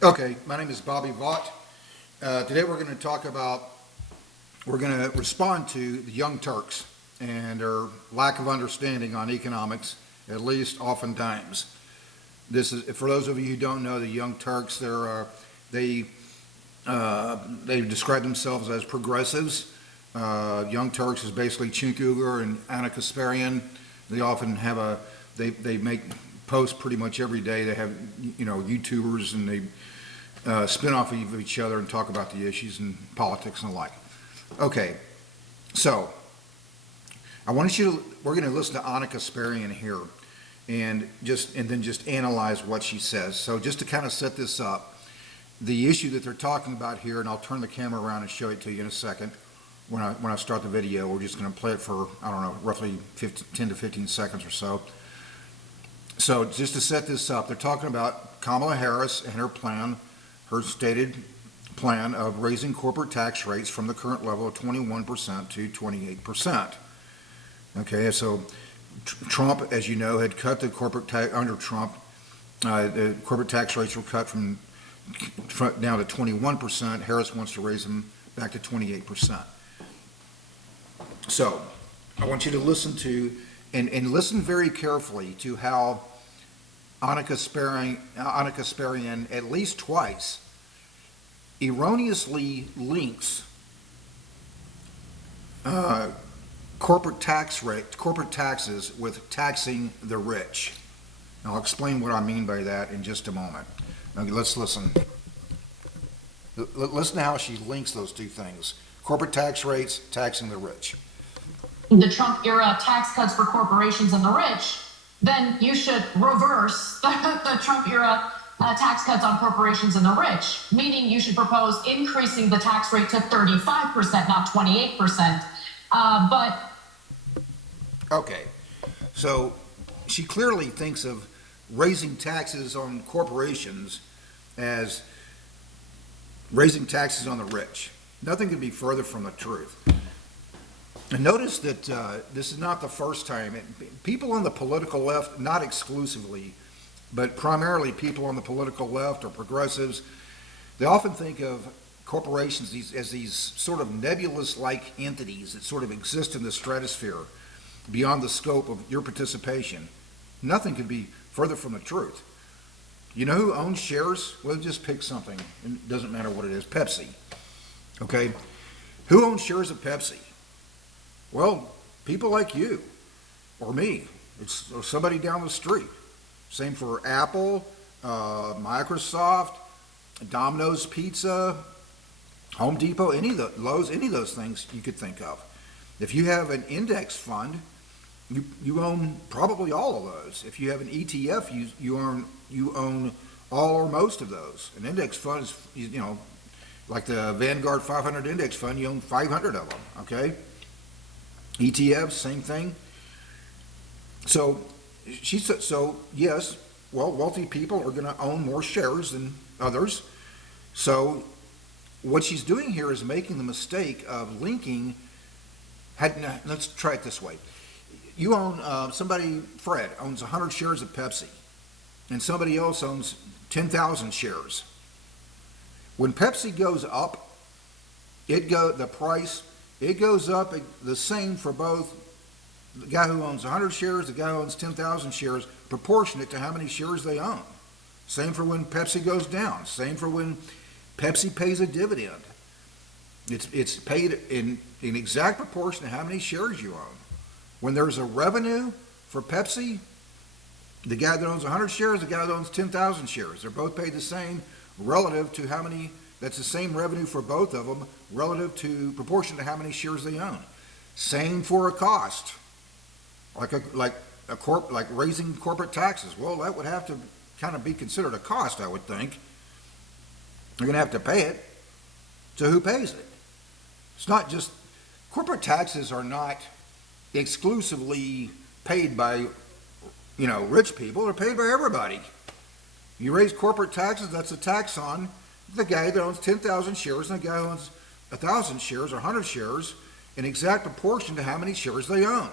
Okay, my name is Bobby Vaught. Today we're going to respond to the Young Turks and their lack of understanding on economics, at least oftentimes. This is, for those of you who don't know, the Young Turks, they describe themselves as progressives. Young Turks is basically Cenk Uygur and Anna Kasparian. They often have they make posts pretty much every day. They have, YouTubers, and they spin off of each other and talk about the issues and politics and the like. Okay, so we're going to listen to Anna Kasparian here and then just analyze what she says. So just to kind of set this up, the issue that they're talking about here, and I'll turn the camera around and show it to you in a second when I start the video. We're just going to play it for, I don't know, roughly 10 to 15 seconds or so. So just to set this up, they're talking about Kamala Harris and her stated plan of raising corporate tax rates from the current level of 21% to 28%. Okay, so Trump, as you know, had cut the corporate tax under Trump. The corporate tax rates were cut from down to 21%. Harris wants to raise them back to 28%. So I want you to listen to and listen very carefully to how Anna Kasparian at least twice erroneously links corporate taxes with taxing the rich. And I'll explain what I mean by that in just a moment. Okay, let's listen. Listen to how she links those two things: corporate tax rates, taxing the rich. The Trump era tax cuts for corporations and the rich, then you should reverse the Trump era tax cuts on corporations and the rich, meaning you should propose increasing the tax rate to 35%, not 28%. Okay, so she clearly thinks of raising taxes on corporations as raising taxes on the rich. Nothing could be further from the truth. And notice that this is not the first time. People on the political left, not exclusively, but primarily people on the political left or progressives, they often think of corporations as these sort of nebulous-like entities that sort of exist in the stratosphere beyond the scope of your participation. Nothing could be further from the truth. You know who owns shares? Well, just pick something. It doesn't matter what it is. Pepsi. Okay? Who owns shares of Pepsi? Well, people like you or me. It's somebody down the street. Same for Apple, Microsoft, Domino's Pizza, Home Depot, Lowe's, any of those things you could think of. If you have an index fund, you own probably all of those. If you have an ETF, you own all or most of those. An index fund is, like the Vanguard 500 index fund, you own 500 of them, okay? ETFs, same thing. So she said, yes, well, wealthy people are going to own more shares than others. So what she's doing here is making the mistake of linking. Let's try it this way. You own, Fred owns 100 shares of Pepsi, and somebody else owns 10,000 shares. When Pepsi goes up, the price goes up the same for both the guy who owns 100 shares, the guy who owns 10,000 shares, proportionate to how many shares they own. Same for when Pepsi goes down. Same for when Pepsi pays a dividend. It's paid in exact proportion to how many shares you own. When there's a revenue for Pepsi, the guy that owns 100 shares, the guy that owns 10,000 shares, they're both paid the same relative to how many. That's the same revenue for both of them relative to proportion to how many shares they own. Same for a cost, like raising corporate taxes. Well, that would have to kind of be considered a cost, I would think. You're going to have to pay it. So who pays it? It's not just corporate taxes are not exclusively paid by rich people. They're paid by everybody. You raise corporate taxes, that's a tax on the guy that owns 10,000 shares and the guy who owns 1,000 shares or 100 shares in exact proportion to how many shares they own.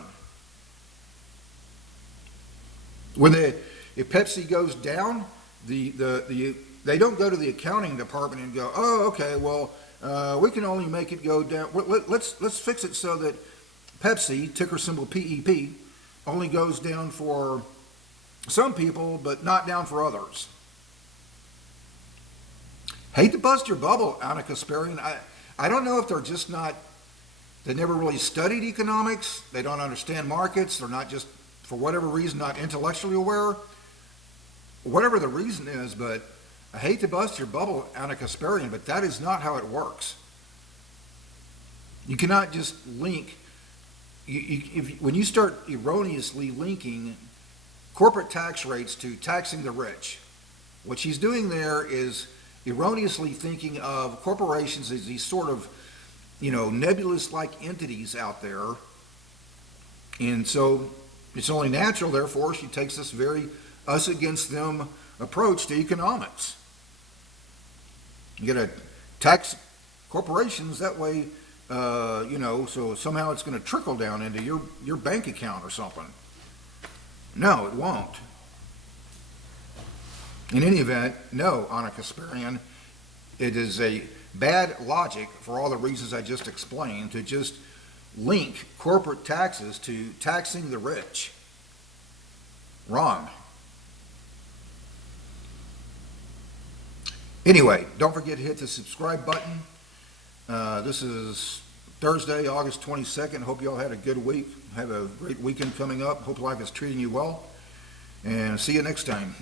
If Pepsi goes down, they don't go to the accounting department and go, oh, okay, well, we can only make it go down. Let's fix it so that Pepsi, ticker symbol PEP, only goes down for some people, but not down for others. Hate to bust your bubble, Anna Kasparian. I don't know if they're just not, they never really studied economics. They don't understand markets. They're not just, for whatever reason, not intellectually aware. Whatever the reason is, but I hate to bust your bubble, Anna Kasparian, but that is not how it works. You cannot just link, when you start erroneously linking corporate tax rates to taxing the rich, what she's doing there is erroneously thinking of corporations as these sort of, nebulous-like entities out there. And so it's only natural, therefore, she takes this very us against them approach to economics. You got to tax corporations that way, so somehow it's going to trickle down into your bank account or something. No, it won't. In any event, no, Anna Kasparian, it is a bad logic for all the reasons I just explained to just link corporate taxes to taxing the rich. Wrong. Anyway, don't forget to hit the subscribe button. This is Thursday, August 22nd. Hope you all had a good week. Have a great weekend coming up. Hope life is treating you well. And see you next time.